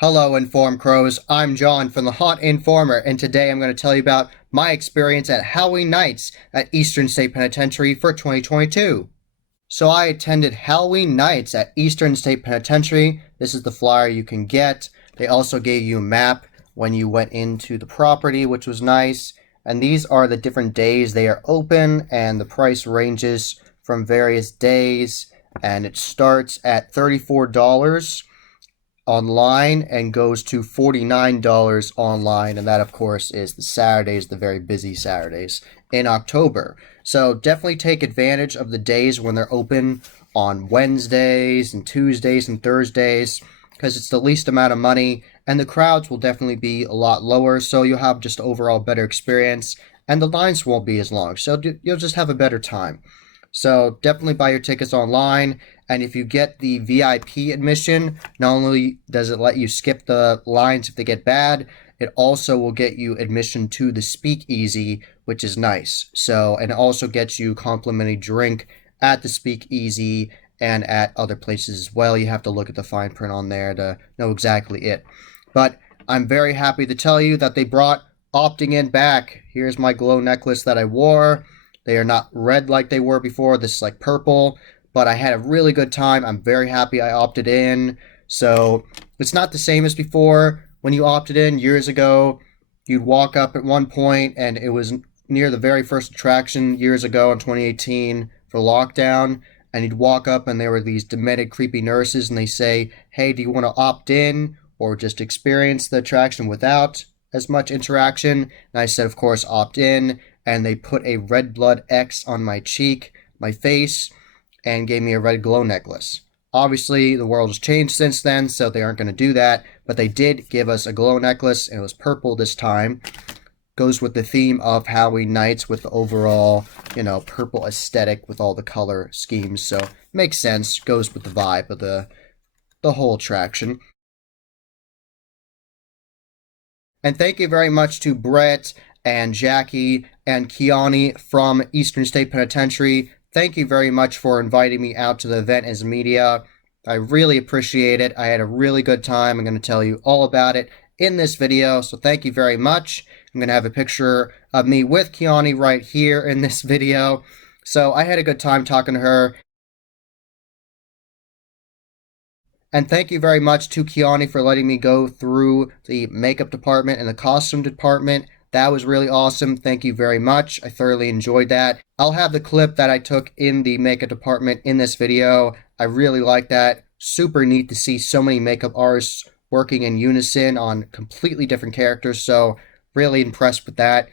Hello, Inform Crows. I'm John from the Hot Informer, and today I'm going to tell you about my experience at Halloween Nights at Eastern State Penitentiary for 2022. So I attended Halloween Nights at Eastern State Penitentiary. This is the flyer you can get. They also gave you a map when you went into the property, which was nice. And these are the different days they are open, and the price ranges from various days. And it starts at $34 online and goes to $49 online, and that of course is the Saturdays, the very busy Saturdays in October. So definitely take advantage of the days when they're open on Wednesdays and Tuesdays and Thursdays, because it's the least amount of money and the crowds will definitely be a lot lower, so you'll have just overall better experience and the lines won't be as long, so you'll just have a better time. So definitely buy your tickets online. And if you get the VIP admission, not only does it let you skip the lines if they get bad, it also will get you admission to the Speakeasy, which is nice. So, and it also gets you complimentary drink at the Speakeasy and at other places as well. You have to look at the fine print on there to know exactly it. But I'm very happy to tell you that they brought opting in back. Here's my glow necklace that I wore. They are not red like they were before. This is like purple. But I had a really good time. I'm very happy I opted in. So it's not the same as before. When you opted in years ago, you'd walk up at one point and it was near the very first attraction years ago in 2018 for lockdown. And you'd walk up and there were these demented, creepy nurses and they say, hey, do you want to opt in or just experience the attraction without as much interaction? And I said, of course, opt in. And they put a red blood X on my cheek, my face, and gave me a red glow necklace. Obviously, the world has changed since then, so they aren't going to do that, but they did give us a glow necklace, and it was purple this time. Goes with the theme of Halloween Nights with the overall, purple aesthetic with all the color schemes, so makes sense, goes with the vibe of the whole attraction. And thank you very much to Brett and Jackie and Kiani from Eastern State Penitentiary. Thank you very much for inviting me out to the event as media. I really appreciate it. I had a really good time. I'm going to tell you all about it in this video, so thank you very much. I'm going to have a picture of me with Kiani right here in this video. So I had a good time talking to her. And thank you very much to Kiani for letting me go through the makeup department and the costume department. That was really awesome. Thank you very much. I thoroughly enjoyed that. I'll have the clip that I took in the makeup department in this video. I really like that. Super neat to see so many makeup artists working in unison on completely different characters. So really impressed with that.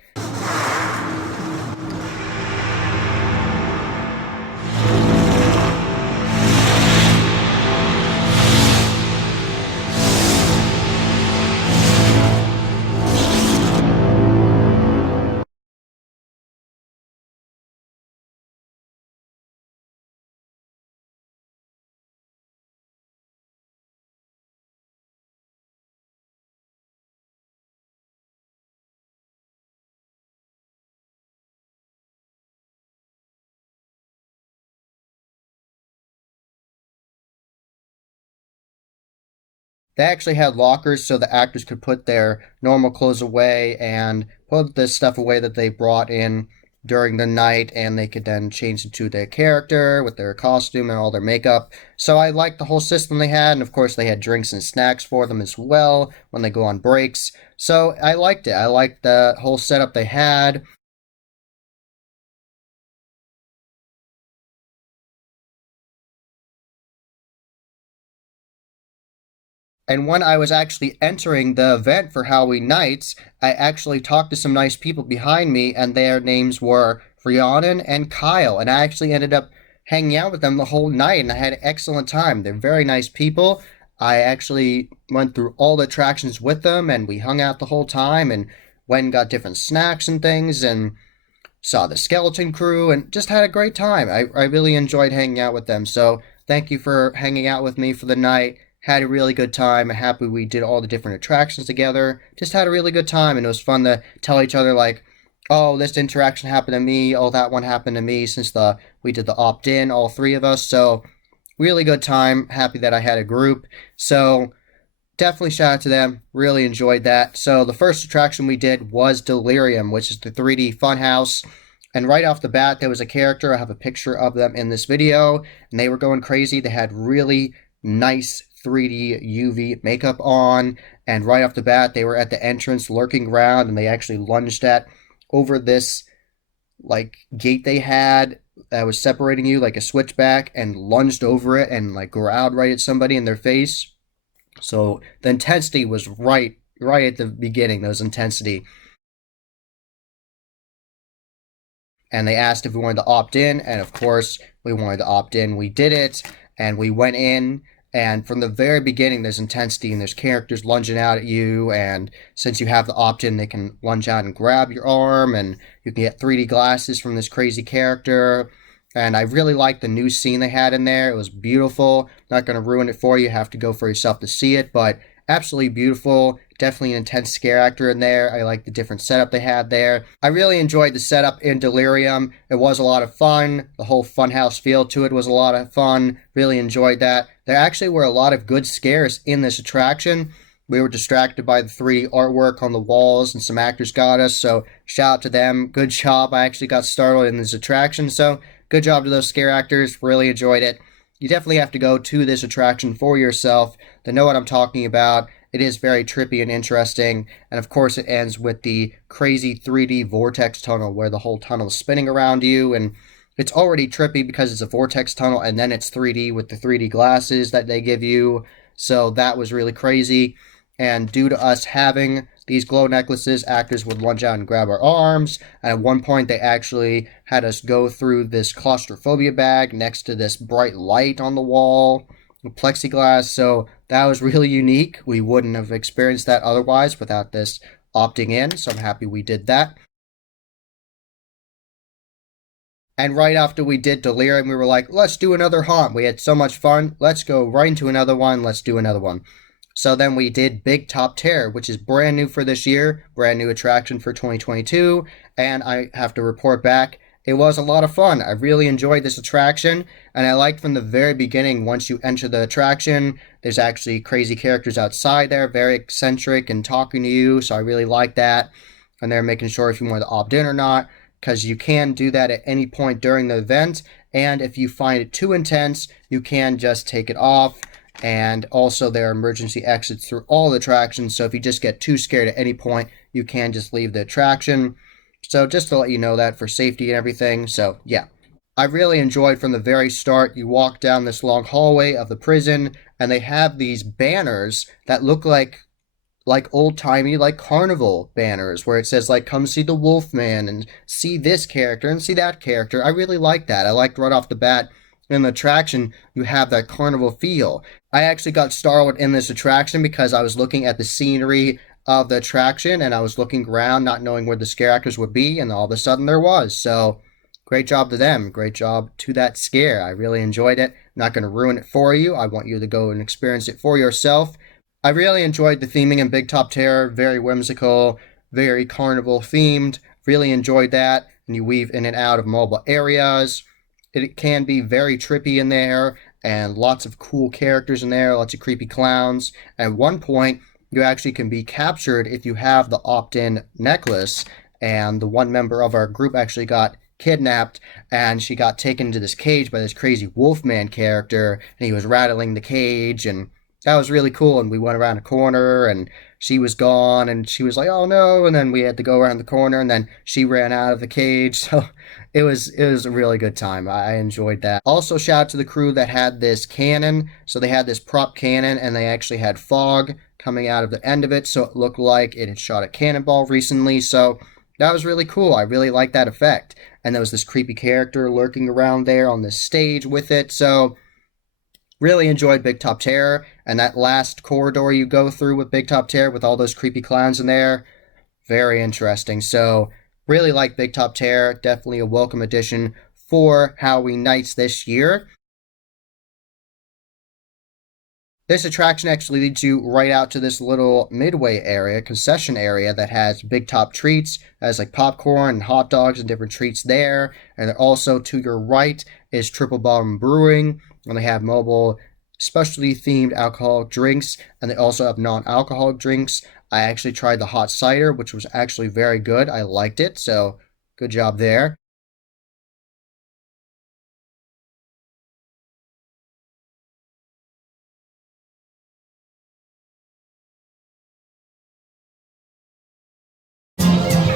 They actually had lockers so the actors could put their normal clothes away and put the stuff away that they brought in during the night, and they could then change into their character with their costume and all their makeup. So I liked the whole system they had, and of course they had drinks and snacks for them as well when they go on breaks. So I liked it. I liked the whole setup they had. And when I was actually entering the event for Halloween Nights, I actually talked to some nice people behind me, and their names were Rhiannon and Kyle. And I actually ended up hanging out with them the whole night, and I had an excellent time. They're very nice people. I actually went through all the attractions with them, and we hung out the whole time, and went and got different snacks and things, and saw the skeleton crew, and just had a great time. I really enjoyed hanging out with them. So thank you for hanging out with me for the night. Had a really good time. Happy we did all the different attractions together. Just had a really good time, and it was fun to tell each other like, oh, this interaction happened to me, oh, that one happened to me, since we did the opt-in, all three of us. So really good time. Happy that I had a group. So definitely shout out to them. Really enjoyed that. So the first attraction we did was Delirium, which is the 3D funhouse. And right off the bat, there was a character. I have a picture of them in this video, and they were going crazy. They had really nice 3D UV makeup on, and right off the bat, they were at the entrance lurking around, and they actually lunged at over this like gate they had that was separating you like a switchback, and lunged over it and like growled right at somebody in their face. So the intensity was right at the beginning. Those intensity. And they asked if we wanted to opt in, and of course we wanted to opt in. We did it, and we went in, and from the very beginning there's intensity, and there's characters lunging out at you, and since you have the opt-in, they can lunge out and grab your arm, and you can get 3D glasses from this crazy character. And I really liked the new scene they had in there. It was beautiful. Not going to ruin it for you. You have to go for yourself to see it, but absolutely beautiful. Definitely an intense scare actor in there. I like the different setup they had there. I really enjoyed the setup in Delirium. It was a lot of fun. The whole funhouse feel to it was a lot of fun. Really enjoyed that. There actually were a lot of good scares in this attraction. We were distracted by the 3D artwork on the walls, and some actors got us, so shout out to them. Good job. I actually got startled in this attraction, so good job to those scare actors. Really enjoyed it. You definitely have to go to this attraction for yourself to know what I'm talking about. It is very trippy and interesting. And of course, it ends with the crazy 3D Vortex Tunnel where the whole tunnel is spinning around you. And it's already trippy because it's a Vortex Tunnel, and then it's 3D with the 3D glasses that they give you. So that was really crazy. And due to us having these glow necklaces, actors would lunge out and grab our arms. And at one point, they actually had us go through this claustrophobia bag next to this bright light on the wall, plexiglass. So that was really unique. We wouldn't have experienced that otherwise without this opting in. So I'm happy we did that. And right after we did Delirium, we were like, let's do another haunt. We had so much fun. Let's go right into another one. Let's do another one. So then we did Big Top Terror, which is brand new for this year, brand new attraction for 2022, and I have to report back, it was a lot of fun. I really enjoyed this attraction, and I liked from the very beginning, once you enter the attraction, there's actually crazy characters outside there, very eccentric and talking to you, so I really liked that, and they're making sure if you want to opt in or not, because you can do that at any point during the event, and if you find it too intense, you can just take it off. And also there are emergency exits through all the attractions, so if you just get too scared at any point, you can just leave the attraction. So just to let you know that for safety and everything. So yeah, I really enjoyed from the very start. You walk down this long hallway of the prison, and they have these banners that look like old-timey, like carnival banners, where it says like, come see the Wolfman and see this character and see that character. I really like that. I liked right off the bat in the attraction, you have that carnival feel. I actually got startled in this attraction because I was looking at the scenery of the attraction, and I was looking around not knowing where the scare actors would be, and all of a sudden there was. So great job to them. Great job to that scare. I really enjoyed it. I'm not going to ruin it for you. I want you to go and experience it for yourself. I really enjoyed the theming in Big Top Terror. Very whimsical, very carnival themed. Really enjoyed that. And you weave in and out of mobile areas. It can be very trippy in there, and lots of cool characters in there, lots of creepy clowns. At one point, you actually can be captured if you have the opt-in necklace, and the one member of our group actually got kidnapped, and she got taken into this cage by this crazy Wolfman character, and he was rattling the cage, and that was really cool. And we went around a corner, and she was gone, and she was like, oh no, and then we had to go around the corner, and then she ran out of the cage. So it was a really good time. I enjoyed that. Also, shout out to the crew that had this cannon. So they had this prop cannon, and they actually had fog coming out of the end of it, so it looked like it had shot a cannonball recently. So that was really cool. I really liked that effect. And there was this creepy character lurking around there on this stage with it. So really enjoyed Big Top Terror, and that last corridor you go through with Big Top Terror with all those creepy clowns in there, very interesting. So really like Big Top Terror, definitely a welcome addition for Halloween nights this year. This attraction actually leads you right out to this little midway area, concession area, that has Big Top treats, has like popcorn and hot dogs and different treats there. And also to your right is Triple Bottom Brewing, and they have mobile specialty themed alcoholic drinks, and they also have non-alcoholic drinks. I actually tried the hot cider, which was actually very good. I liked it, so good job there. That's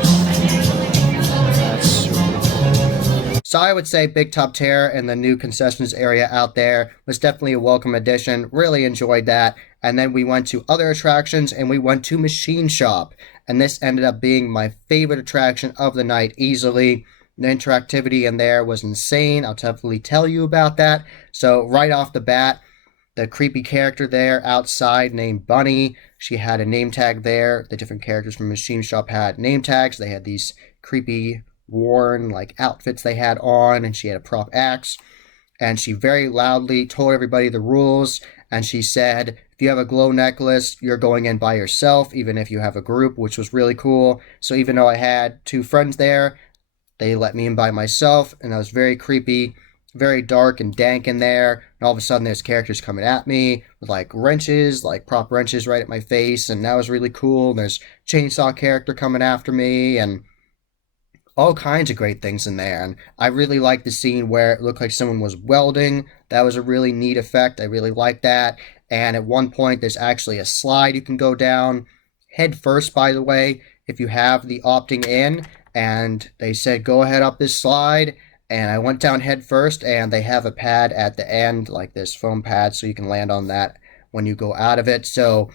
So I would say Big Top Terror and the new concessions area out there was definitely a welcome addition. Really enjoyed that. And then we went to other attractions and we went to Machine Shop. And this ended up being my favorite attraction of the night easily. The interactivity in there was insane. I'll definitely tell you about that. So right off the bat, the creepy character there outside named Bunny. She had a name tag there. The different characters from Machine Shop had name tags. They had these creepy worn like outfits they had on, and she had a prop axe. And she very loudly told everybody the rules. And she said, if you have a glow necklace, you're going in by yourself, even if you have a group, which was really cool. So even though I had two friends there, they let me in by myself, and that was very creepy, very dark and dank in there. And all of a sudden, there's characters coming at me with like wrenches, like prop wrenches right at my face, and that was really cool. And there's chainsaw character coming after me, and all kinds of great things in there. And I really liked the scene where it looked like someone was welding. That was a really neat effect. I really liked that. And at one point, there's actually a slide you can go down head first, by the way, if you have the opting in. And they said, go ahead up this slide. And I went down head first, and they have a pad at the end, like this foam pad, so you can land on that when you go out of it. So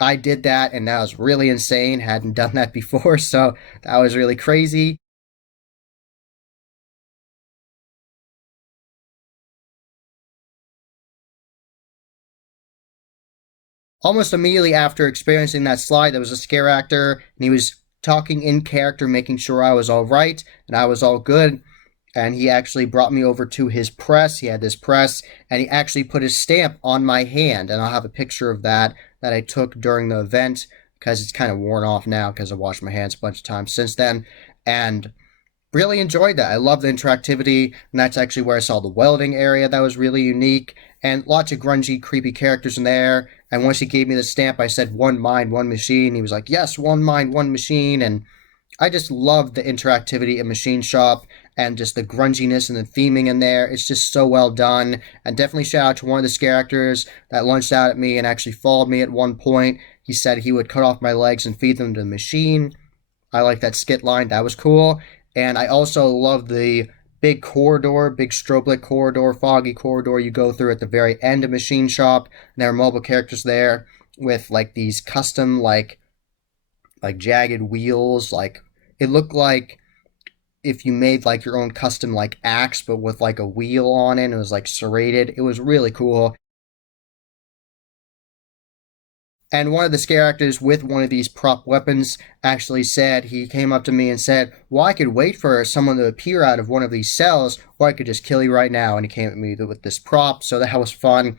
I did that, and that was really insane. Hadn't done that before, so that was really crazy. Almost immediately after experiencing that slide, there was a scare actor, and he was talking in character, making sure I was all right and I was all good. And he actually brought me over to his press. He had this press, and he actually put his stamp on my hand. And I'll have a picture of that I took during the event because it's kind of worn off now because I've washed my hands a bunch of times since then. And really enjoyed that. I love the interactivity, and that's actually where I saw the welding area that was really unique, and lots of grungy, creepy characters in there. And once he gave me the stamp, I said, one mind, one machine. He was like, yes, one mind, one machine. And I just love the interactivity in Machine Shop and just the grunginess and the theming in there. It's just so well done. And definitely shout out to one of the scare actors that lunged out at me and actually followed me at one point. He said he would cut off my legs and feed them to the machine. I like that skit line. That was cool. And I also love the big corridor, big strobe lit corridor, foggy corridor you go through at the very end of Machine Shop. And there are mobile characters there with like these custom like jagged wheels. Like it looked like if you made like your own custom like axe, but with like a wheel on it. It was like serrated. It was really cool. And one of the scare actors with one of these prop weapons actually said, he came up to me and said, well, I could wait for someone to appear out of one of these cells, or I could just kill you right now. And he came at me with this prop, so that was fun.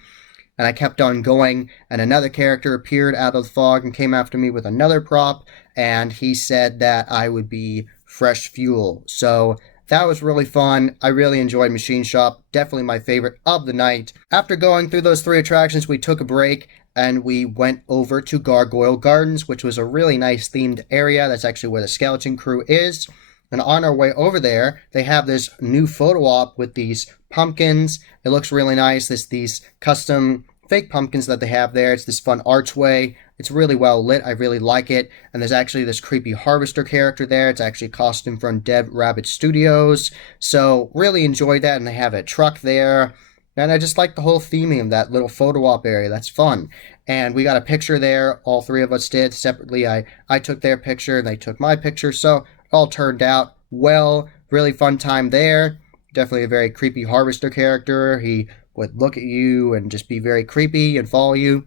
And I kept on going, and another character appeared out of the fog and came after me with another prop, and he said that I would be fresh fuel. So that was really fun. I really enjoyed Machine Shop. Definitely my favorite of the night. After going through those three attractions, we took a break and we went over to Gargoyle Gardens, which was a really nice themed area. That's actually where the skeleton crew is. And on our way over there, they have this new photo op with these pumpkins. It looks really nice. These custom fake pumpkins that they have there. It's this fun archway. It's really well lit. I really like it. And there's actually this creepy harvester character there. It's actually a costume from Dev Rabbit Studios. So really enjoyed that. And they have a truck there. And I just like the whole theming of that little photo op area. That's fun. And we got a picture there. All three of us did separately. I took their picture and they took my picture. So it all turned out well. Really fun time there. Definitely a very creepy harvester character. He would look at you and just be very creepy and follow you.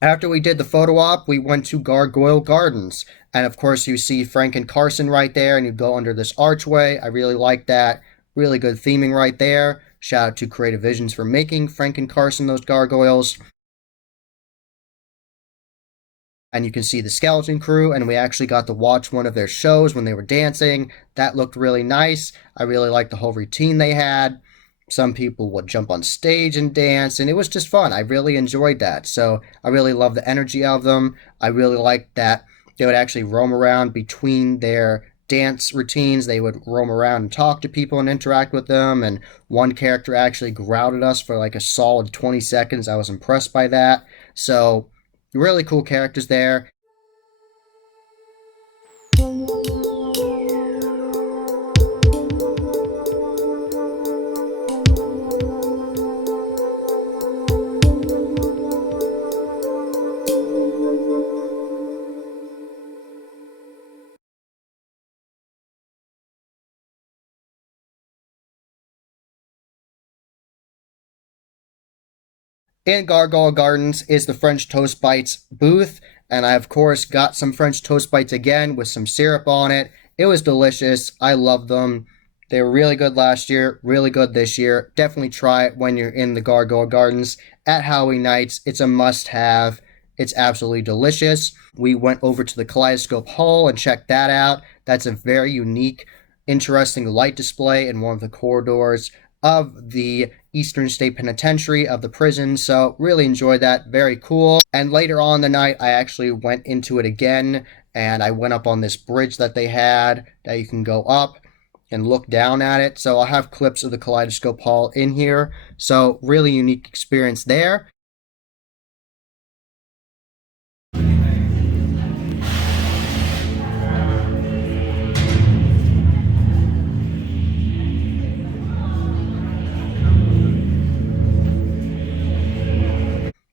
After we did the photo op, we went to Gargoyle Gardens. And of course, you see Frank and Carson right there, and you go under this archway. I really like that. Really good theming right there. Shout out to Creative Visions for making Frank and Carson those gargoyles. and you can see the skeleton crew, and we actually got to watch one of their shows when they were dancing. That looked really nice. I really liked the whole routine they had. Some people would jump on stage and dance, and it was just fun. I really enjoyed that. So I really love the energy of them. I really liked that they would actually roam around between their dance routines. They would roam around and talk to people and interact with them. And one character actually growled at us for like a solid 20 seconds. I was impressed by that. So really cool characters there. In Gargoyle Gardens is the French Toast Bites booth, and I of course got some French Toast Bites again with some syrup on it. It was delicious. I love them. They were really good last year, really good this year. Definitely try it when you're in the Gargoyle Gardens at Halloween nights. It's a must-have. It's absolutely delicious. We went over to the Kaleidoscope Hall and checked that out. That's a very unique, interesting light display in one of the corridors of the Eastern State Penitentiary of the prison. So really enjoyed that. Very cool. And later on in the night, I actually went into it again, and I went up on this bridge that they had that you can go up and look down at it. So I'll have clips of the Kaleidoscope Hall in here. So really unique experience there.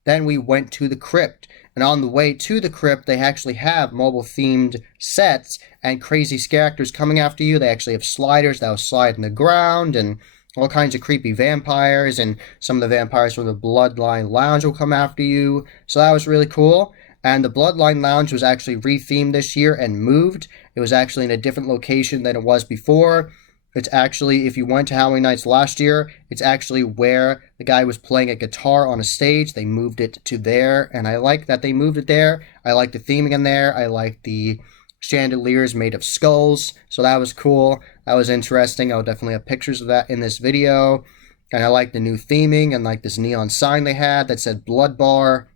Then we went to the Crypt, and on the way to the Crypt, they actually have mobile-themed sets and crazy characters coming after you. They actually have sliders that will slide in the ground, and all kinds of creepy vampires, and some of the vampires from the Bloodline Lounge will come after you. So that was really cool. And the Bloodline Lounge was actually rethemed this year and moved. It was actually in a different location than it was before. It's actually, if you went to Halloween Nights last year, it's actually where the guy was playing a guitar on a stage. They moved it to there, and I like that they moved it there. I like the theming in there. I like the chandeliers made of skulls, so that was cool. That was interesting. I'll definitely have pictures of that in this video. And I like the new theming and like this neon sign they had that said Blood Bar.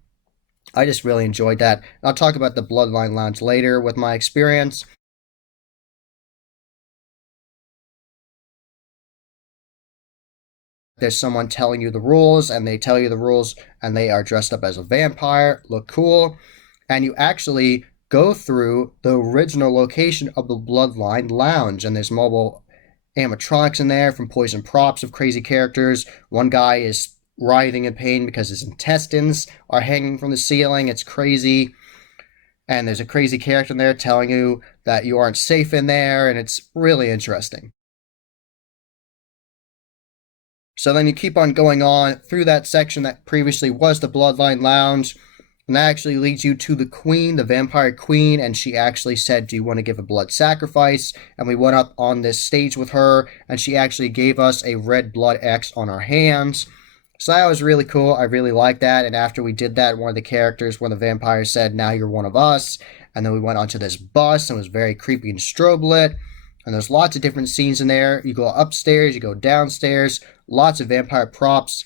I just really enjoyed that. I'll talk about the Bloodline Lounge later with my experience. There's someone telling you the rules, and they tell you the rules, and they are dressed up as a vampire, look cool, and you actually go through the original location of the Bloodline Lounge, and there's mobile animatronics in there from Poison Props of crazy characters. One guy is writhing in pain because his intestines are hanging from the ceiling. It's crazy. And there's a crazy character in there telling you that you aren't safe in there, and it's really interesting. So then you keep on going on through that section that previously was the Bloodline Lounge, and that actually leads you to the Queen, the Vampire Queen, and she actually said, do you want to give a blood sacrifice? And we went up on this stage with her, and she actually gave us a red blood X on our hands. So that was really cool. I really liked that, and after we did that, one of the characters, one of the vampires said, now you're one of us, and then we went onto this bus, and it was very creepy and strobe lit. And there's lots of different scenes in there. You go upstairs, you go downstairs, lots of vampire props.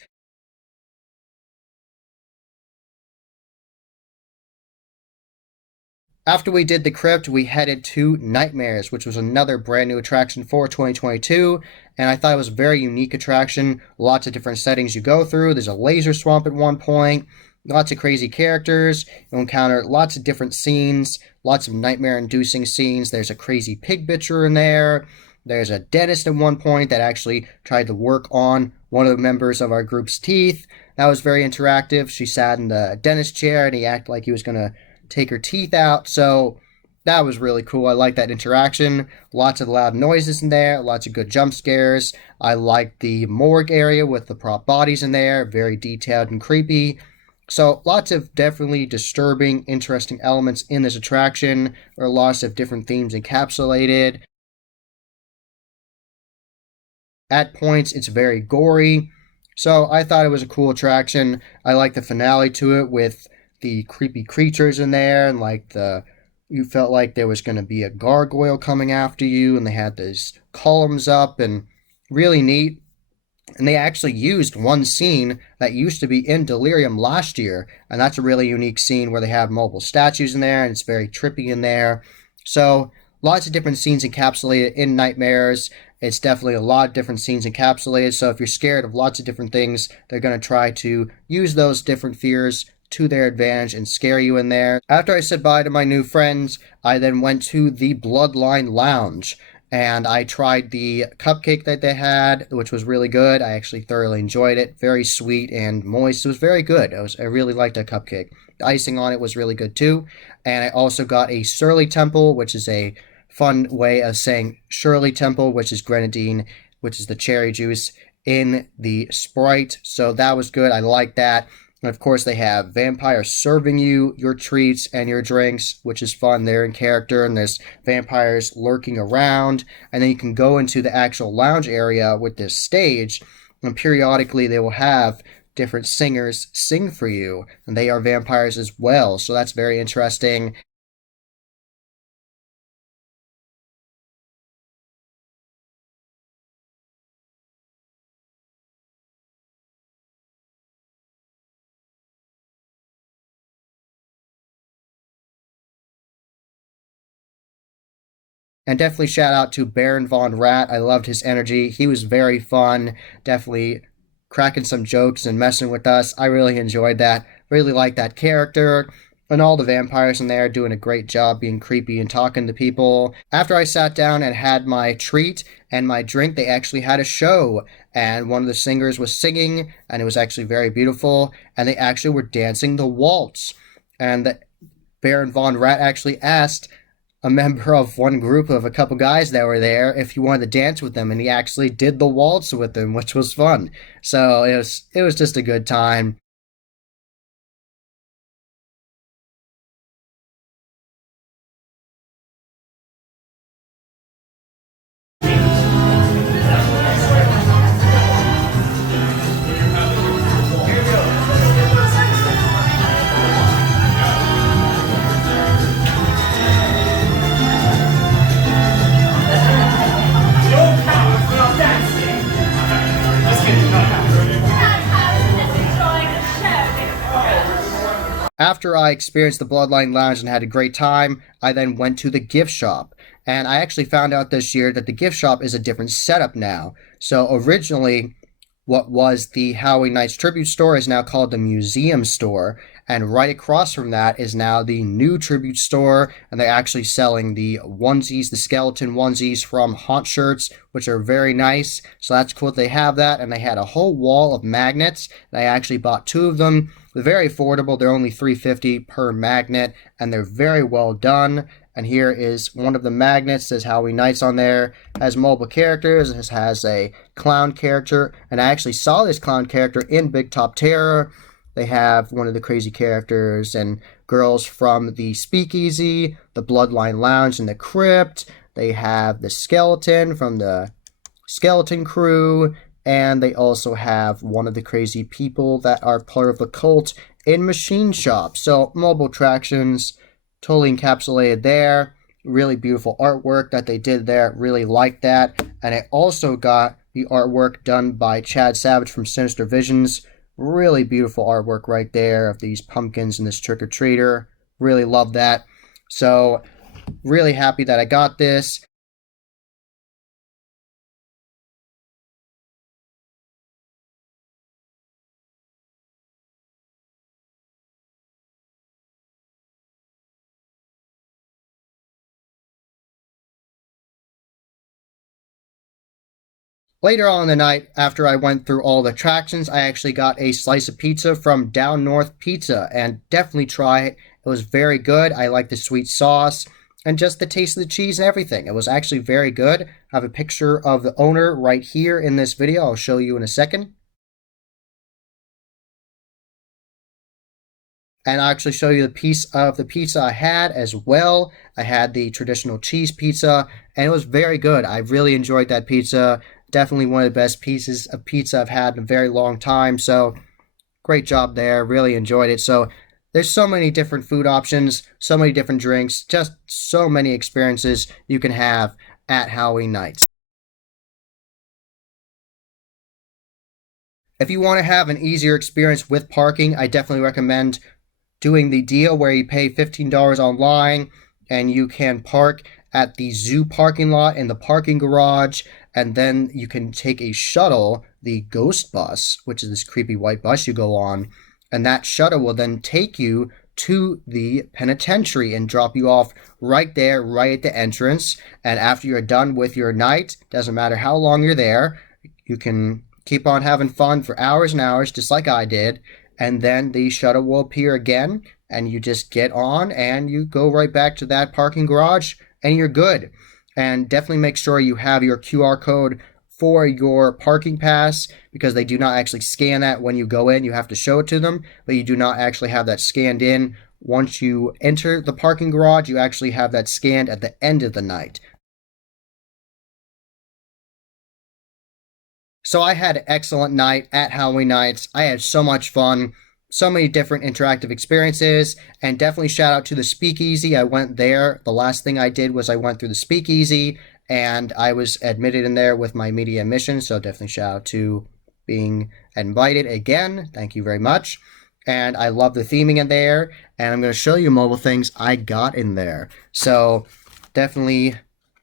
After we did the Crypt, we headed to Nightmares, which was another brand new attraction for 2022. And I thought it was a very unique attraction. Lots of different settings you go through. There's a laser swamp at one point. Lots of crazy characters. You'll encounter lots of different scenes, lots of nightmare-inducing scenes. There's a crazy pig butcher in there. There's a dentist at one point that actually tried to work on one of the members of our group's teeth. That was very interactive. She sat in the dentist chair, and he acted like he was going to take her teeth out. So that was really cool. I like that interaction. Lots of loud noises in there. Lots of good jump scares. I like the morgue area with the prop bodies in there. Very detailed and creepy. So lots of definitely disturbing, interesting elements in this attraction. There are lots of different themes encapsulated. At points, it's very gory. So I thought it was a cool attraction. I like the finale to it with the creepy creatures in there, and like you felt like there was going to be a gargoyle coming after you, and they had these columns up, and really neat. And they actually used one scene that used to be in Delirium last year, and that's a really unique scene where they have mobile statues in there, and it's very trippy in there. So lots of different scenes encapsulated in Nightmares. It's definitely a lot of different scenes encapsulated, so if you're scared of lots of different things, they're going to try to use those different fears to their advantage and scare you in there. After I said bye to my new friends, I then went to the Bloodline Lounge, and I tried the cupcake that they had, which was really good. I actually thoroughly enjoyed it. Very sweet and moist. It was very good. I really liked that cupcake. The icing on it was really good too. And I also got a Shirley Temple, which is a fun way of saying Shirley Temple, which is grenadine, which is the cherry juice in the Sprite. So that was good. I liked that. And of course, they have vampires serving you your treats and your drinks, which is fun. They're in character, and there's vampires lurking around. And then you can go into the actual lounge area with this stage, and periodically they will have different singers sing for you, and they are vampires as well. So that's very interesting. And definitely shout out to Baron Von Rat. I loved his energy. He was very fun. Definitely cracking some jokes and messing with us. I really enjoyed that. Really liked that character. And all the vampires in there doing a great job being creepy and talking to people. After I sat down and had my treat and my drink, they actually had a show. And one of the singers was singing, and it was actually very beautiful. And they actually were dancing the waltz. And the Baron Von Rat actually asked a member of one group of a couple guys that were there if he wanted to dance with them, and he actually did the waltz with them, which was fun. So it was just a good time. After I experienced the Bloodline Lounge and had a great time, I then went to the gift shop. And I actually found out this year that the gift shop is a different setup now. So originally, what was the Halloween Nights Tribute Store is now called the Museum Store. And right across from that is now the new Tribute Store. And they're actually selling the onesies, the skeleton onesies from Haunt Shirts, which are very nice. So that's cool that they have that. And they had a whole wall of magnets. And I actually bought 2 of them. They're very affordable. They're only $3.50 per magnet. And they're very well done. And here is one of the magnets. It says Halloween Nights on there. It has mobile characters. It has a clown character. And I actually saw this clown character in Big Top Terror. They have one of the crazy characters and girls from the Speakeasy, the Bloodline Lounge, and the Crypt. They have the skeleton from the Skeleton Crew. And they also have one of the crazy people that are part of the cult in Machine Shop. So mobile attractions, totally encapsulated there. Really beautiful artwork that they did there. Really liked that. And I also got the artwork done by Chad Savage from Sinister Visions. Really beautiful artwork right there of these pumpkins and this trick-or-treater. Really love that. So really happy that I got this. Later on in the night, after I went through all the attractions, I actually got a slice of pizza from Down North Pizza, and definitely try it. It was very good. I like the sweet sauce and just the taste of the cheese and everything. It was actually very good. I have a picture of the owner right here in this video. I'll show you in a second. And I'll actually show you the piece of the pizza I had as well. I had the traditional cheese pizza, and it was very good. I really enjoyed that pizza. Definitely one of the best pieces of pizza I've had in a very long time. So great job there. Really enjoyed it. So There's so many different food options, so many different drinks, just so many experiences you can have at Halloween nights. If you want to have an easier experience with parking, I definitely recommend doing the deal where you pay $15 online and you can park at the zoo parking lot in the parking garage, and then you can take a shuttle, the ghost bus, which is this creepy white bus you go on, and that shuttle will then take you to the penitentiary and drop you off right there, right at the entrance. And after you're done with your night, doesn't matter how long you're there, you can keep on having fun for hours and hours, just like I did. And then the shuttle will appear again, and you just get on and you go right back to that parking garage, and you're good. And definitely make sure you have your QR code for your parking pass, because they do not actually scan that when you go in. You have to show it to them, but you do not actually have that scanned in. Once you enter the parking garage, you actually have that scanned at the end of the night. So I had an excellent night at Halloween Nights. I had so much fun, so many different interactive experiences, and definitely shout out to the Speakeasy. I went there. The last thing I did was I went through the Speakeasy, and I was admitted in there with my media admission, so definitely shout out to being invited again. Thank you very much. And I love the theming in there, and I'm going to show you mobile things I got in there. So definitely,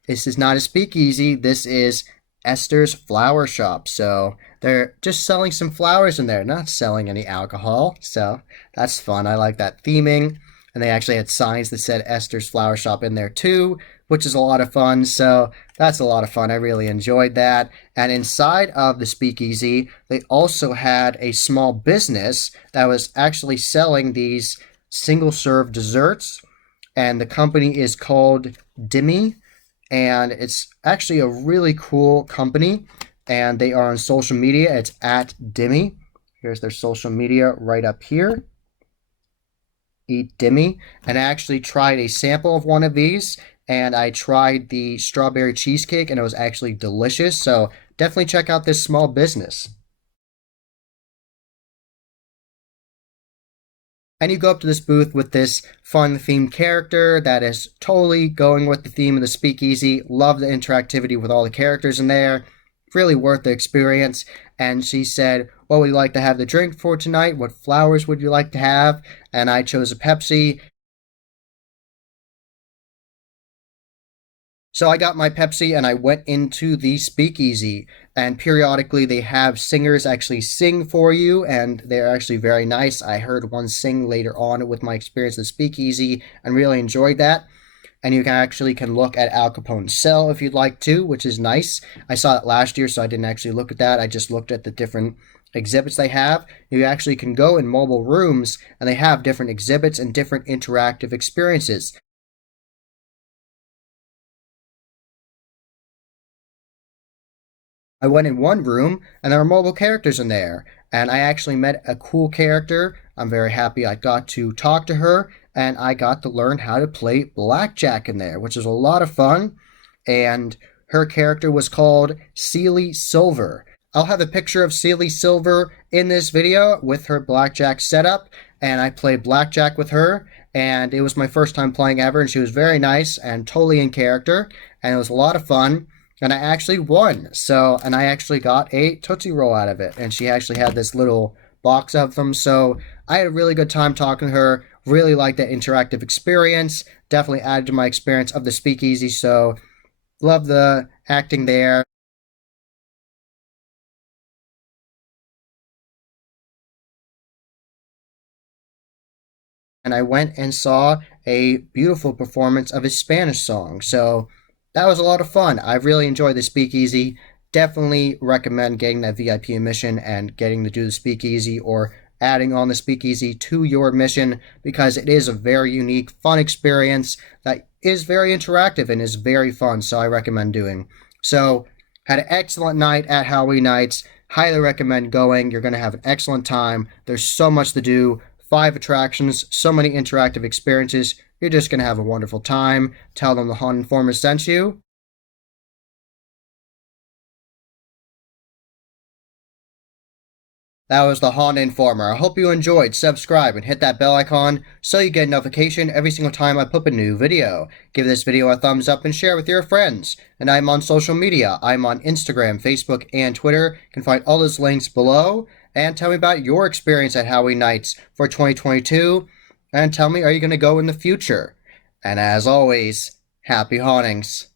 this is not a Speakeasy. This is Esther's Flower Shop. So they're just selling some flowers in there, not selling any alcohol. So that's fun. I like that theming. And they actually had signs that said Esther's Flower Shop in there too, which is a lot of fun. So that's a lot of fun. I really enjoyed that. And inside of the Speakeasy, they also had a small business that was actually selling these single-serve desserts. And the company is called Dimmy. And it's actually a really cool company, and they are on social media. It's at Dimmy. Here's their social media right up here. Eat Dimmy. And I actually tried a sample of one of these, and I tried the strawberry cheesecake, and it was actually delicious. So definitely check out this small business. And you go up to this booth with this fun themed character that is totally going with the theme of the Speakeasy. Love the interactivity with all the characters in there. Really worth the experience. And she said, what would you like to have the drink for tonight? What flowers would you like to have? And I chose a Pepsi. So I got my Pepsi and I went into the Speakeasy, and periodically they have singers actually sing for you, and they're actually very nice. I heard one sing later on with my experience at Speakeasy and really enjoyed that. And you can look at Al Capone's cell if you'd like to, which is nice. I saw it last year, so I didn't actually look at that. I just looked at the different exhibits they have. You actually can go in mobile rooms, and they have different exhibits and different interactive experiences. I went in one room and there were mobile characters in there. And I actually met a cool character. I'm very happy I got to talk to her, and I got to learn how to play blackjack in there, which is a lot of fun. And her character was called Sealy Silver. I'll have a picture of Sealy Silver in this video with her blackjack setup, and I played blackjack with her, and it was my first time playing ever, and she was very nice and totally in character, and it was a lot of fun. And I actually won. And I actually got a Tootsie Roll out of it. And she actually had this little box of them. So I had a really good time talking to her. Really liked that interactive experience. Definitely added to my experience of the Speakeasy. So love the acting there. And I went and saw a beautiful performance of a Spanish song. So that was a lot of fun. I really enjoyed the Speakeasy. Definitely recommend getting that VIP admission and getting to do the Speakeasy, or adding on the Speakeasy to your admission, because it is a very unique, fun experience that is very interactive and is very fun. So I recommend doing. So had an excellent night at Halloween Nights. Highly recommend going. You're going to have an excellent time. There's so much to do. 5 attractions, so many interactive experiences. You're just going to have a wonderful time. Tell them the Haunted Informer sent you. That was the Haunt Informer. I hope you enjoyed. Subscribe and hit that bell icon so you get a notification every single time I put a new video. Give this video a thumbs up and share with your friends. And I'm on social media. I'm on Instagram, Facebook, and Twitter. You can find all those links below. And tell me about your experience at Halloween Nights for 2022. And tell me, are you going to go in the future? And as always, happy hauntings.